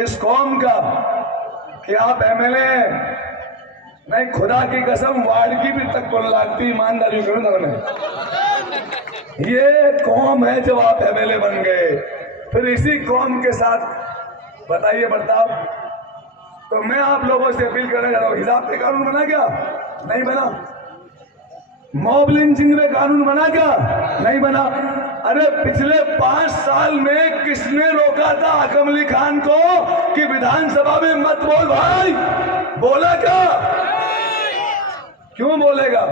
इस कौम का कि आप एमएलए हैं। नहीं, खुदा की कसम वार्ड की भी तक को लागती ईमानदारी करो ना। ये कौम है जब आप एमएलए बन गए, फिर इसी कौम के साथ बताइए बर्ताव। तो मैं आप लोगों से अपील करने जा रहा हूँ, हिसाब पे कानून बना क्या? नहीं बना। मॉब लिंचिंग में कानून बना क्या? नहीं बना। अरे पिछले 5 साल में किसने रोका था हाकिम अली खान को कि विधानसभा में मत बोल भाई? बोला क्या? क्यों बोलेगा?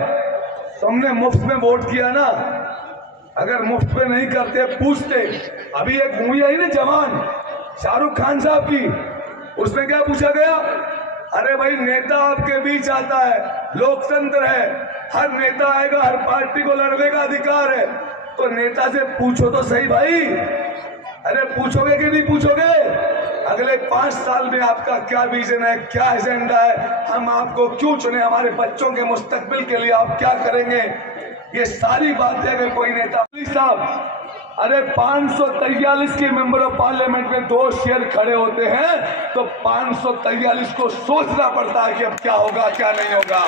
तुमने मुफ्त में वोट किया ना। अगर मुफ्त में नहीं करते, पूछते। अभी एक मूवी आई ना जवान, शाहरुख खान साहब की, उसमें क्या पूछा गया? अरे भाई, नेता आपके बीच आता है, लोकतंत्र है, हर नेता आएगा, हर पार्टी को लड़ने का अधिकार है, तो नेता से पूछो तो सही भाई। अरे पूछोगे कि नहीं पूछोगे? अगले 5 साल में आपका क्या विजन है, क्या एजेंडा है, हम आपको क्यों चुने, हमारे बच्चों के मुस्तकबिल के लिए आप क्या करेंगे, ये सारी बातें अगर कोई नेता साहब। अरे 543 के मेंबर ऑफ पार्लियामेंट में 2 शेर खड़े होते हैं तो 543 को सोचना पड़ता है कि अब क्या होगा क्या नहीं होगा।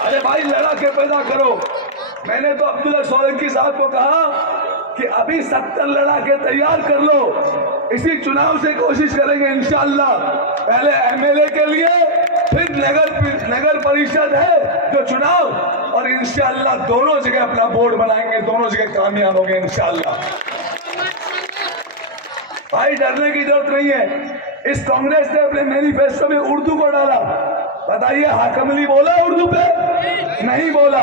अरे भाई, लड़ा के पैदा करो। मैंने तो अब्दुल्ला सोलंकी साहब को कहा कि अभी 70 लड़ा के तैयार कर लो, इसी चुनाव से कोशिश करेंगे इंशाअल्लाह। पहले एमएलए के लिए, फिर नगर परिषद है जो चुनाव, और इंशाअल्लाह दोनों जगह अपना बोर्ड बनाएंगे, दोनों जगह कामयाब होंगे इंशाअल्लाह। भाई, डरने की जरूरत नहीं है। इस कांग्रेस ने अपने मैनिफेस्टो में उर्दू को डाला। बताइए, हाकिम अली बोला उर्दू पे? नहीं बोला।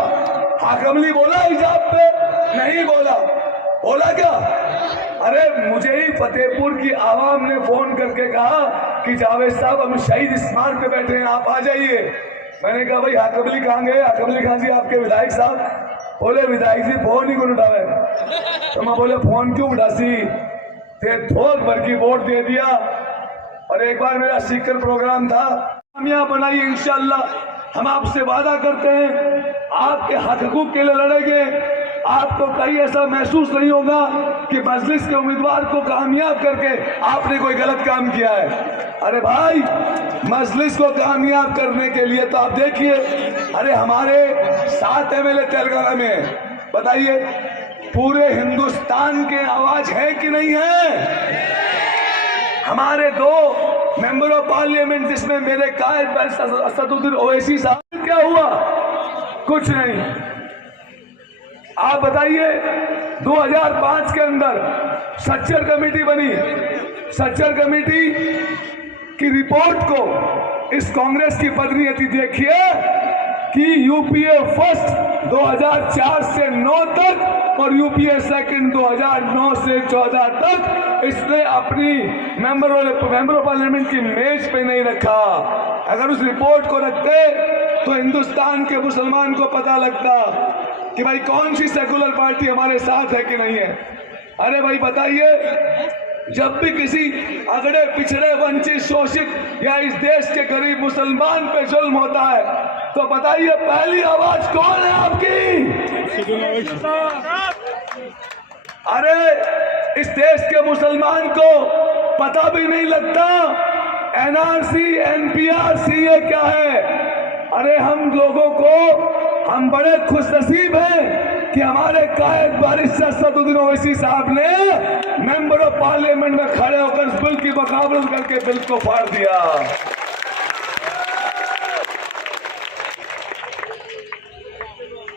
हाकिम अली बोला हिजाब पे? नहीं बोला। बोला क्या? अरे मुझे ही फतेहपुर की आवाम ने फोन करके कहा कि जावेद साहब, हम शहीद स्मारक पे बैठे हैं, आप आ जाइए। मैंने कहा भाई, हाकिम अली कहाँ गए? हाकिम अली खान जी आपके विधायक साहब। बोले विधायक जी फोन ही क्यों उठावे? तो मैं बोले फोन क्यों उठासी थे, थोक भर की वोट दे दिया। और एक बार मेरा सीकर प्रोग्राम था, कामयाब बनाइए इंशाअल्लाह। हम आपसे वादा करते हैं, आपके हक हकूक के लिए लड़ेंगे। आपको कहीं ऐसा महसूस नहीं होगा कि मजलिस के उम्मीदवार को कामयाब करके आपने कोई गलत काम किया है। अरे भाई, मजलिस को कामयाब करने के लिए तो आप देखिए, अरे हमारे 7 एमएलए तेलंगाना में, बताइए पूरे हिंदुस्तान के आवाज है कि नहीं है? हमारे 2 मेंबर ऑफ पार्लियामेंट, जिसमें मेरे कायद असदुद्दीन ओवैसी साहब, क्या हुआ? कुछ नहीं। आप बताइए, 2005 के अंदर सच्चर कमेटी बनी। सच्चर कमेटी की रिपोर्ट को इस कांग्रेस की बदनीयती देखिए कि यूपीए फर्स्ट 2004 से 9 तक और यूपीए सेकंड 2009 से 14 तक इसने अपनी मेंबर ऑफ पार्लियामेंट की मेज पे नहीं रखा। अगर उस रिपोर्ट को रखते तो हिंदुस्तान के मुसलमान को पता लगता कि भाई कौन सी सेकुलर पार्टी हमारे साथ है कि नहीं है। अरे भाई बताइए, जब भी किसी अगड़े पिछड़े वंचित शोषित या इस देश के गरीब मुसलमान पे जुल्म होता है तो बताइए पहली आवाज कौन है आपकी? अरे इस देश के मुसलमान को पता भी नहीं लगता एनआरसी, एनपीआर, सीए क्या है। अरे हम लोगों को, हम बड़े खुशनसीब हैं कि हमारे कायद बारिस्टर असदुद्दीन ओवैसी साहब ने मेंबर ऑफ पार्लियामेंट में खड़े होकर इस बिल की मुकाबला करके बिल को फाड़ दिया।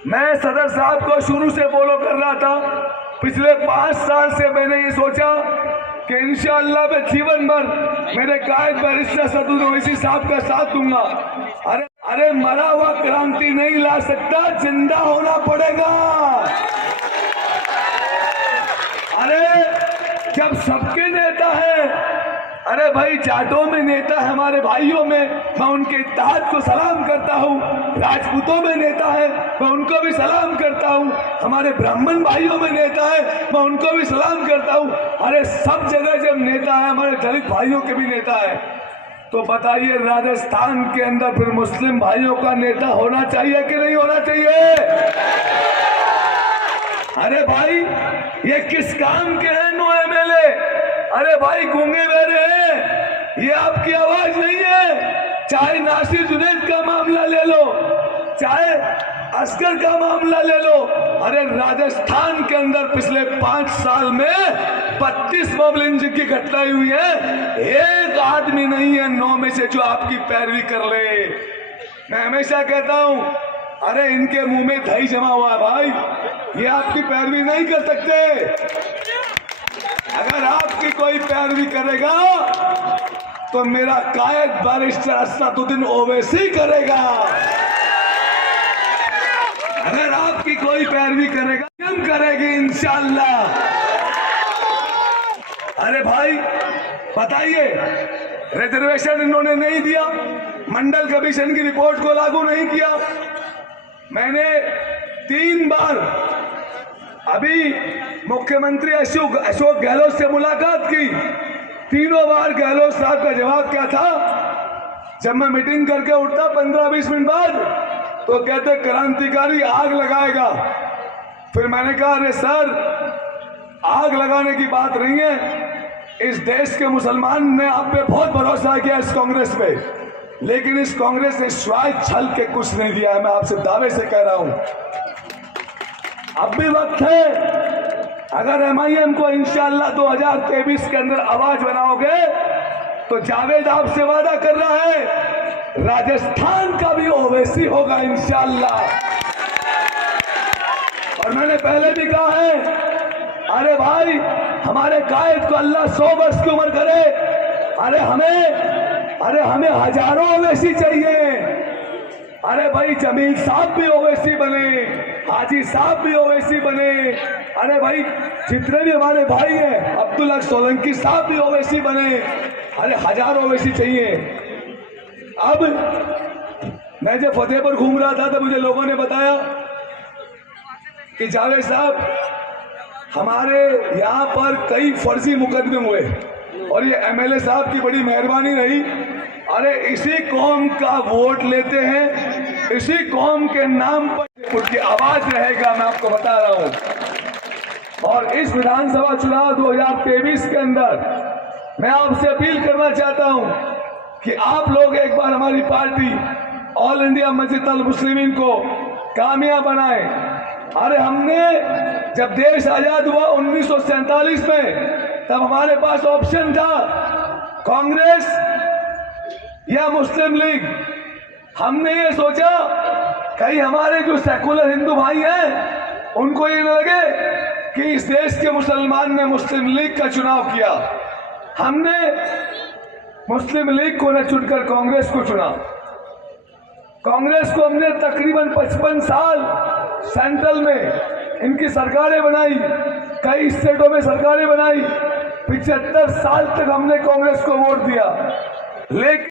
मैं सदर साहब को शुरू से फॉलो कर रहा था। पिछले 5 साल से मैंने ये सोचा कि इंशाअल्लाह मैं जीवन भर मेरे कायद बारिस्टर असदुद्दीन ओवैसी साहब का साथ दूंगा। अरे मरा हुआ क्रांति नहीं ला सकता, जिंदा होना पड़ेगा। अरे जब सबके नेता है, अरे भाई जाटों में नेता है, हमारे भाइयों में, मैं उनके इत्तेहाद को सलाम करता हूँ। राजपूतों में नेता है, मैं उनको भी सलाम करता हूँ। हमारे ब्राह्मण भाइयों में नेता है, मैं उनको भी सलाम करता हूँ। अरे सब जगह जब नेता है, हमारे दलित भाइयों के भी नेता है, तो बताइए राजस्थान के अंदर फिर मुस्लिम भाइयों का नेता होना चाहिए कि नहीं होना चाहिए? अरे भाई, ये किस काम के हैं 9 एमएलए? अरे भाई गूंगे बहरे हैं, ये आपकी आवाज नहीं है। चाहे नासिर जुनैद का मामला ले लो, चाहे अस्कर का मामला ले लो। अरे राजस्थान के अंदर पिछले 5 साल में 32 मोब लिंचिंग की घटनाएं हुई है। एक आदमी नहीं है 9 में से जो आपकी पैरवी कर ले। मैं हमेशा कहता हूं, अरे इनके मुंह में दही जमा हुआ है भाई, ये आपकी पैरवी नहीं कर सकते। अगर आपकी कोई पैरवी करेगा तो मेरा कायद बैरिस्टर असदुद्दीन ओवैसी करेगा। अगर आपकी कोई पैरवी करेगा, हम करेगी इंशाअल्लाह। अरे भाई बताइए, रिजर्वेशन इन्होंने नहीं दिया, मंडल कमीशन की रिपोर्ट को लागू नहीं किया। मैंने 3 बार अभी मुख्यमंत्री अशोक गहलोत से मुलाकात की। तीनों बार गहलोत साहब का जवाब क्या था? जब मैं मीटिंग करके उठता 15-20 मिनट बाद, तो कहते क्रांतिकारी आग लगाएगा। फिर मैंने कहा, अरे सर, आग लगाने की बात नहीं है। इस देश के मुसलमान ने आप पे बहुत भरोसा किया, इस कांग्रेस पे, लेकिन इस कांग्रेस ने स्वाद छल के कुछ नहीं दिया है। मैं आपसे दावे से कह रहा हूं, अब भी वक्त है। अगर MIM को इंशाअल्लाह 2023 के अंदर आवाज बनाओगे तो जावेद आपसे वादा कर रहा है, राजस्थान का भी ओवैसी होगा इंशाअल्लाह। और मैंने पहले भी कहा है, अरे भाई हमारे कायद को अल्लाह 100 वर्ष की उम्र करे। अरे हमें हजारों ओवैसी चाहिए। अरे भाई जमील साहब भी ओवैसी बने, हाजी साहब भी ओवैसी बने। अरे भाई जितने भी हमारे भाई हैं, अब्दुल्ला सोलंकी साहब भी ओवैसी बने। अरे हजारों ओवैसी चाहिए। अब मैं जब फतेहपुर घूम रहा था तो मुझे लोगों ने बताया कि जावेद साहब, हमारे यहाँ पर कई फर्जी मुकदमे हुए और ये MLA साहब की बड़ी मेहरबानी रही। अरे इसी कौम का वोट लेते हैं, इसी कौम के नाम पर उनकी आवाज रहेगा, मैं आपको बता रहा हूं। और इस विधानसभा चुनाव 2023 के अंदर मैं आपसे अपील करना चाहता हूं कि आप लोग एक बार हमारी पार्टी ऑल इंडिया मस्जिद अल मुस्लिमीन को कामयाब बनाए। अरे हमने जब देश आजाद हुआ 1947 में, तब हमारे पास ऑप्शन था कांग्रेस या मुस्लिम लीग। हमने ये सोचा कहीं हमारे जो सेकुलर हिंदू भाई हैं उनको ये न लगे कि इस देश के मुसलमान ने मुस्लिम लीग का चुनाव किया। हमने मुस्लिम लीग को न चुनकर कांग्रेस को चुना। कांग्रेस को हमने तकरीबन 55 साल सेंट्रल में इनकी सरकारें बनाई, कई स्टेटों में सरकारें बनाई। 75 साल तक हमने कांग्रेस को वोट दिया, लेकिन